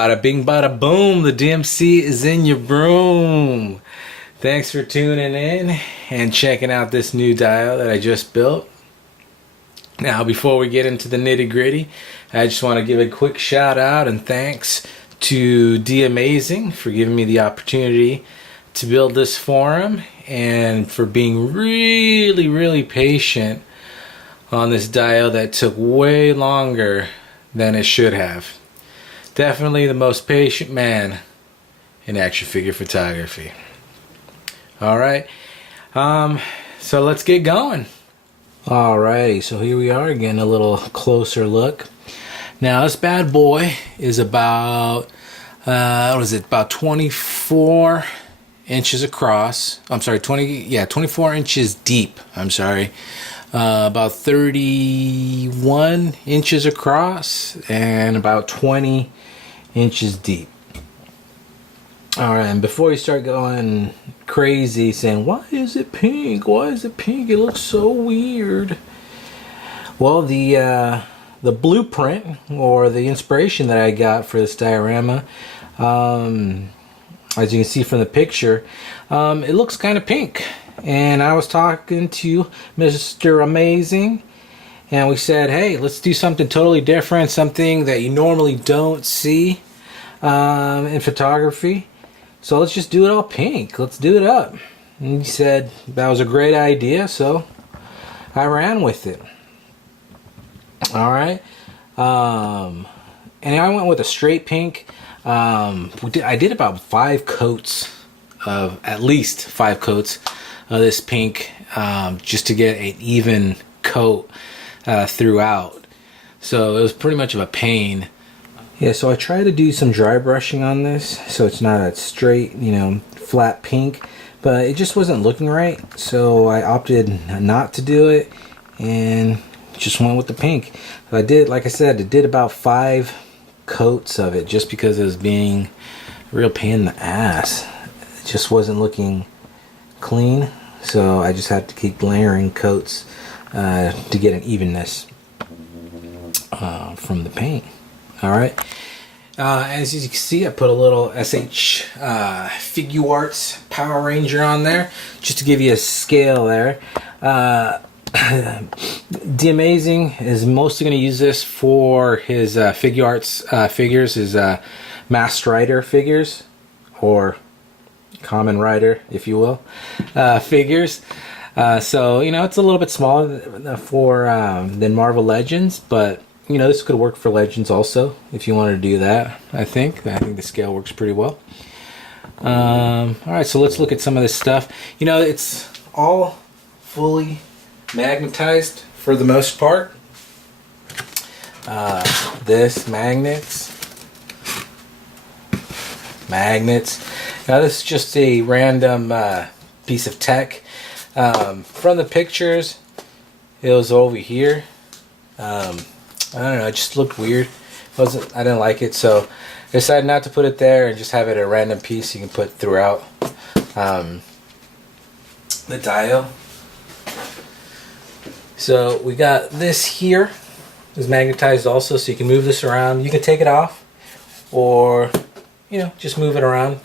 Bada bing, bada boom. The DMC is in your room. Thanks for tuning in and checking out this new dial that I just built. Now, before we get into the nitty gritty, I just want to give a quick shout out and thanks to DMC for giving me the opportunity to build this forum and for being really patient on this dial that took way longer than it should have. Definitely the most patient man in action figure photography. Alright, so let's get going. Alrighty, so here we are again, a little closer look. Now this bad boy is about, what is it, about 24 inches across. I'm sorry, 24 inches deep. I'm sorry. About 31 inches across and about 20 inches deep. Alright, and before you start going crazy saying, why is it pink? Why is it pink? It looks so weird. Well, the blueprint or the inspiration that I got for this diorama, as you can see from the picture, it looks kind of pink. And I was talking to Mr. Amazing, and we said, hey, let's do something totally different, something that you normally don't see in photography. So let's just do it all pink. Let's do it up. And he said that was a great idea, so I ran with it. Alright. And I went with a straight pink. I did about at least 5 coats of this pink, just to get an even coat throughout. So it was pretty much of a pain. Yeah, so I tried to do some dry brushing on this so it's not a straight, flat pink, but it just wasn't looking right, so I opted not to do it and just went with the pink. So I did, like I said, I did about 5 coats of it just because it was being a real pain in the ass. It just wasn't looking clean, so I just had to keep layering coats to get an evenness from the paint. Alright, as you can see, I put a little SH Figure Arts Power Ranger on there just to give you a scale there. DMC is mostly going to use this for his Figure Arts figures, his Masked Rider figures, or Common Rider, if you will, figures. So, it's a little bit smaller for than Marvel Legends, but this could work for Legends also if you wanted to do that. I think the scale works pretty well. Alright, so let's look at some of this stuff. It's all fully magnetized for the most part. This magnets. Now this is just a random piece of tech. From the pictures, it was over here. I don't know, it just looked weird. I didn't like it, so I decided not to put it there and just have it a random piece you can put throughout the dial. So we got this here. It's magnetized also, so you can move this around. You can take it off or just move it around.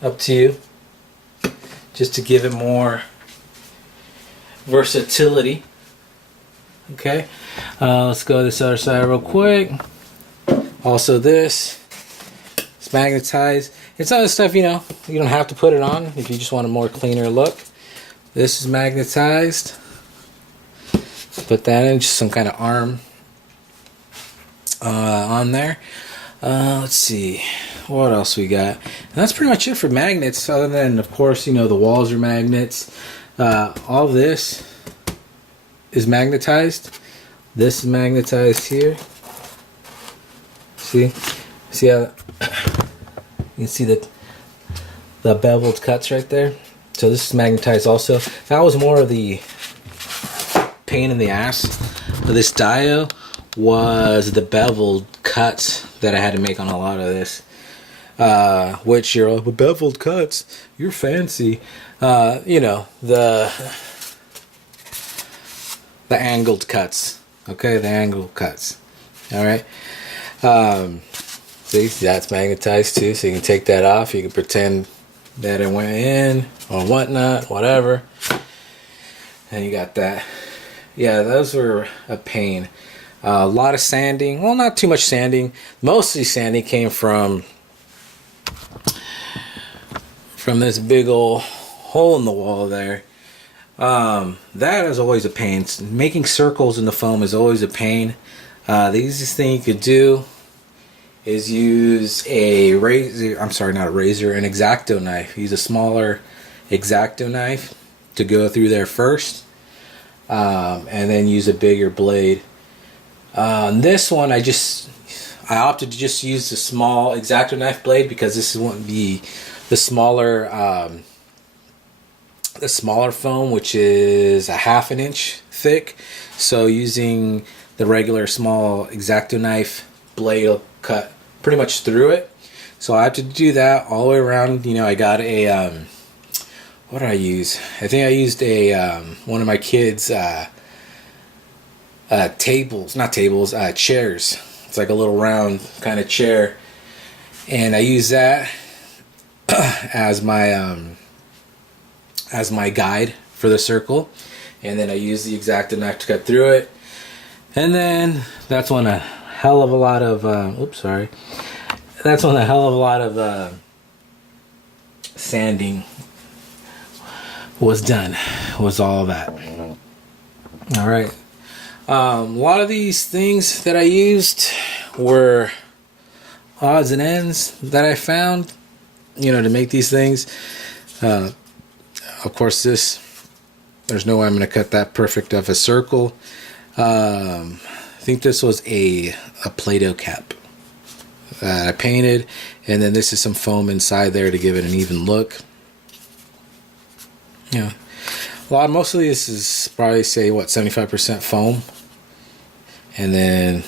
Up to you. Just to give it more versatility. Okay, let's go to this other side real quick. Also, this is magnetized. It's other stuff, you don't have to put it on if you just want a more cleaner look. This is magnetized. Put that in, just some kind of arm on there. Let's see, what else we got? And that's pretty much it for magnets, other than, of course, the walls are magnets. All this is magnetized. This is magnetized here. See how you can see the beveled cuts right there. So this is magnetized also. That was more of the pain in the ass of this dial, was the beveled cuts that I had to make on a lot of this. Which you're like, beveled cuts, you're fancy. The angled cuts. Okay, the angled cuts. Alright. See, that's magnetized too, so you can take that off. You can pretend that it went in or whatnot, whatever. And you got that. Yeah, those were a pain. A lot of sanding. Well, not too much sanding. Mostly sanding came from this big old hole in the wall there. That is always a pain. Making circles in the foam is always a pain. The easiest thing you could do is use a razor. I'm sorry, not a razor, an X-Acto knife. Use a smaller X-Acto knife to go through there first, and then use a bigger blade. This one, I opted to just use the small X-Acto knife blade because this won't be the smaller foam, which is a 1/2 inch thick. So using the regular small X-Acto knife blade will cut pretty much through it. So I have to do that all the way around. You know, I got a what did I use? I think I used a one of my kids' chairs. It's like a little round kind of chair, and I use that as my guide for the circle. And then I use the X-Acto knife to cut through it. And then that's when a hell of a lot of sanding was done. Was all that. All right. A lot of these things that I used were odds and ends that I found, you know, to make these things. Of course, there's no way I'm going to cut that perfect of a circle. I think this was a Play-Doh cap that I painted, and then this is some foam inside there to give it an even look. Yeah, mostly this is probably, say, what, 75% foam, and then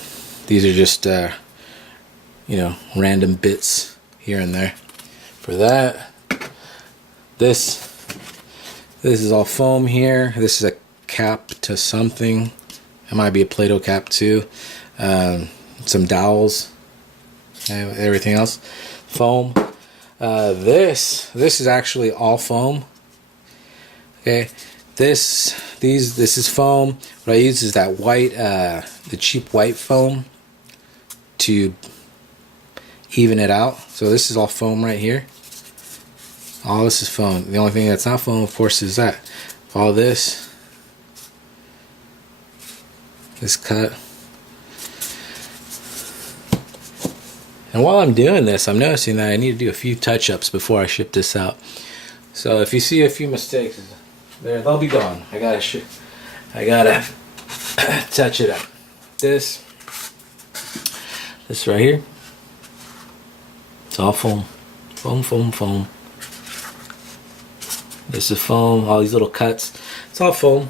these are just you know, random bits here and there. For that, this is all foam here. This is a cap to something. It might be a Play-Doh cap too. Some dowels. Everything else, foam. This is actually all foam. Okay, this is foam. What I use is that white, the cheap white foam to even it out. So this is all foam right here. All this is foam. The only thing that's not foam, of course, is that. All this cut. And while I'm doing this, I'm noticing that I need to do a few touch-ups before I ship this out. So if you see a few mistakes, they'll be gone. I gotta touch it up. This right here, it's all foam. Foam. This is foam. All these little cuts, it's all foam.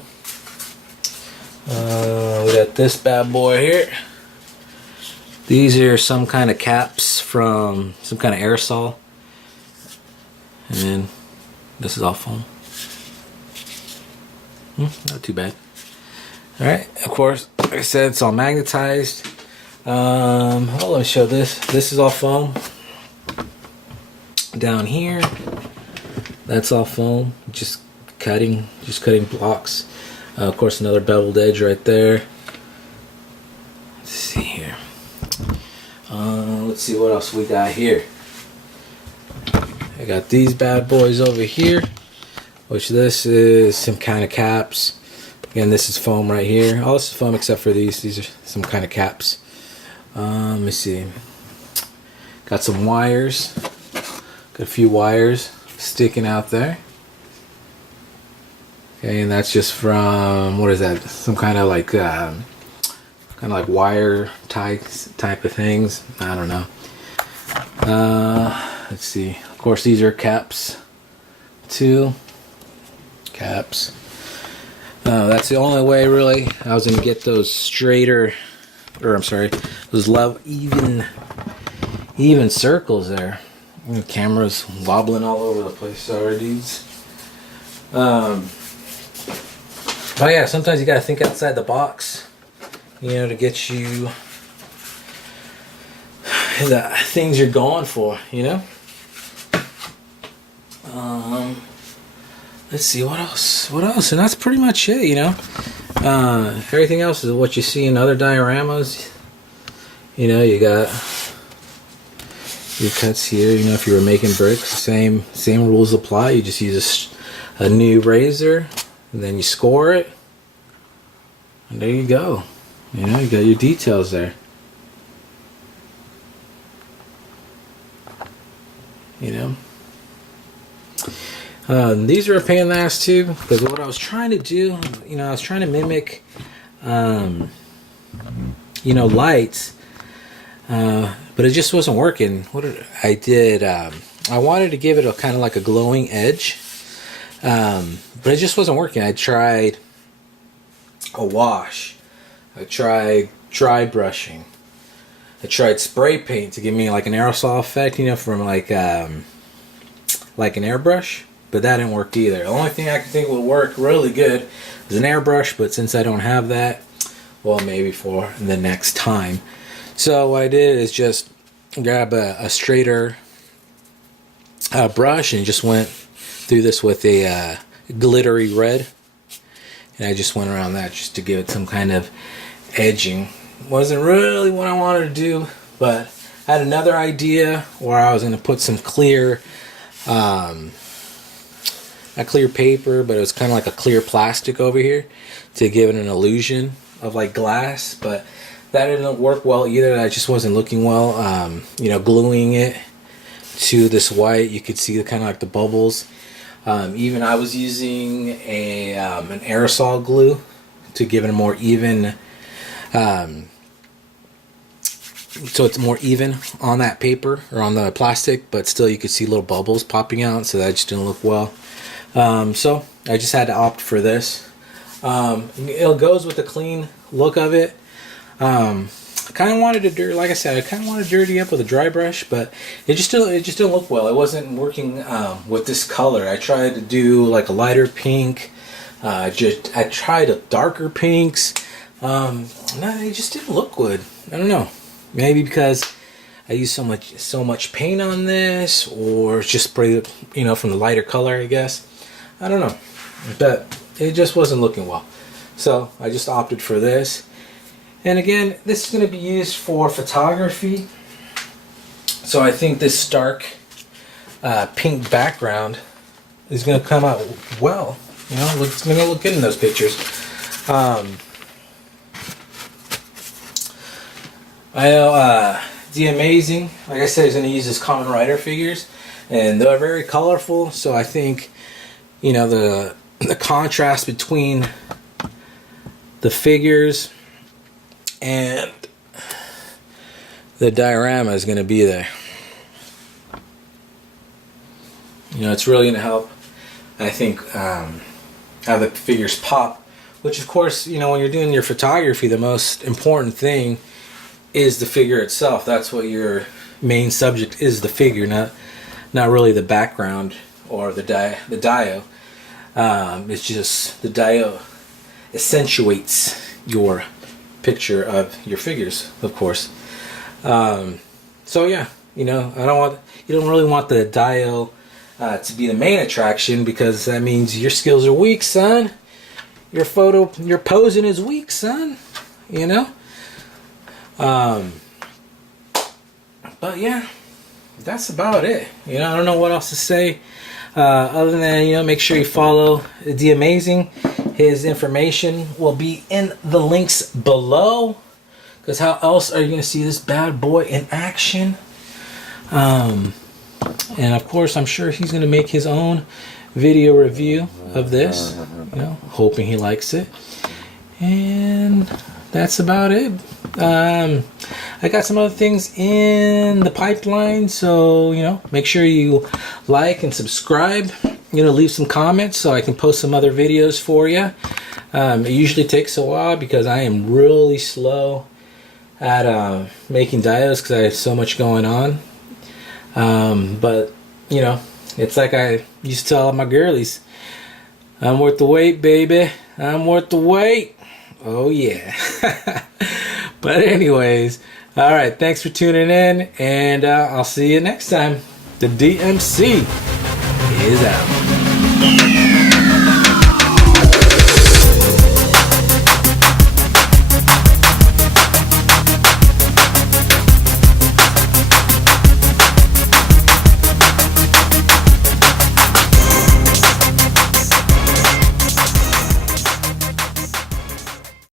We got this bad boy here. These are some kind of caps from some kind of aerosol. And then this is all foam. Not too bad. Alright, of course, like I said, it's all magnetized. Let me show this. This is all foam. Down here, that's all foam. Just cutting blocks. Of course, another beveled edge right there. Let's see here. Let's see what else we got here. I got these bad boys over here, which this is some kind of caps. Again, this is foam right here. All this is foam except for these. These are some kind of caps. Let me see. Got some wires. Got a few wires sticking out there. Okay, and that's just from, what is that? Some kind of like wire type of things. I don't know. Let's see. Of course, these are caps too. Caps. That's the only way really I was gonna get those straighter, or I'm sorry, those even circles there. The camera's wobbling all over the place. Sorry, dudes. Oh yeah, sometimes you gotta think outside the box, you know, to get you the things you're going for, you know. Let's see what else, and that's pretty much it, you know. Everything else is what you see in other dioramas. You know, you got your cuts here. You know, if you were making bricks, same rules apply. You just use a new razor, and then you score it, and there you go. You know, you got your details there. You know. These are a pain in the ass too, because what I was trying to do, you know, I was trying to mimic, you know, lights, but it just wasn't working. I did, I wanted to give it a kind of like a glowing edge, but it just wasn't working. I tried a wash, I tried dry brushing, I tried spray paint to give me like an aerosol effect, you know, from like an airbrush. But that didn't work either. The only thing I could think would work really good is an airbrush, but since I don't have that, well, maybe for the next time. So what I did is just grab a straighter brush and just went through this with a glittery red. And I just went around that just to give it some kind of edging. Wasn't really what I wanted to do, but I had another idea where I was going to put some clear... not clear paper, but it was kind of like a clear plastic over here to give it an illusion of like glass, but that didn't work well either. I just wasn't looking well. You know, gluing it to this white, you could see kind of like the bubbles. Even I was using an aerosol glue to give it a more even, so it's more even on that paper or on the plastic, but still you could see little bubbles popping out, so that just didn't look well. So I just had to opt for this. It goes with the clean look of it. I kind of wanted to like I said, I kind of wanted to dirty up with a dry brush, but it just didn't look well. It wasn't working with this color. I tried to do like a lighter pink. I tried darker pinks. No, it just didn't look good. I don't know. Maybe because I used so much paint on this, or just pretty, you know, from the lighter color, I guess. I don't know, but it just wasn't looking well. So I just opted for this. And again, this is going to be used for photography. So I think this stark pink background is going to come out well. You know, it's going to look good in those pictures. I know The Amazing, like I said, is going to use his Kamen Rider figures, and they're very colorful. So I think, you know, the contrast between the figures and the diorama is going to be there. You know, it's really going to help, I think, have the figures pop. Which, of course, you know, when you're doing your photography, the most important thing is the figure itself. That's what your main subject is, the figure, not really the background or the dio. It's just the dio accentuates your picture of your figures, of course. So yeah, you know, you don't really want the dio to be the main attraction, because that means your skills are weak, son. Your posing is weak, son. You know. But yeah, that's about it. You know, I don't know what else to say. Other than, you know, make sure you follow The Amazing. His information will be in the links below, because how else are you going to see this bad boy in action? And of course, I'm sure he's going to make his own video review of this, you know, hoping he likes it. And that's about it. I got some other things in the pipeline, so, you know, make sure you like and subscribe. You know, leave some comments so I can post some other videos for you. It usually takes a while because I am really slow at making diodes because I have so much going on. But, you know, it's like I used to tell all my girlies, I'm worth the wait, baby. I'm worth the wait. Oh, yeah. But anyways, all right. Thanks for tuning in, and I'll see you next time. The DMC is out.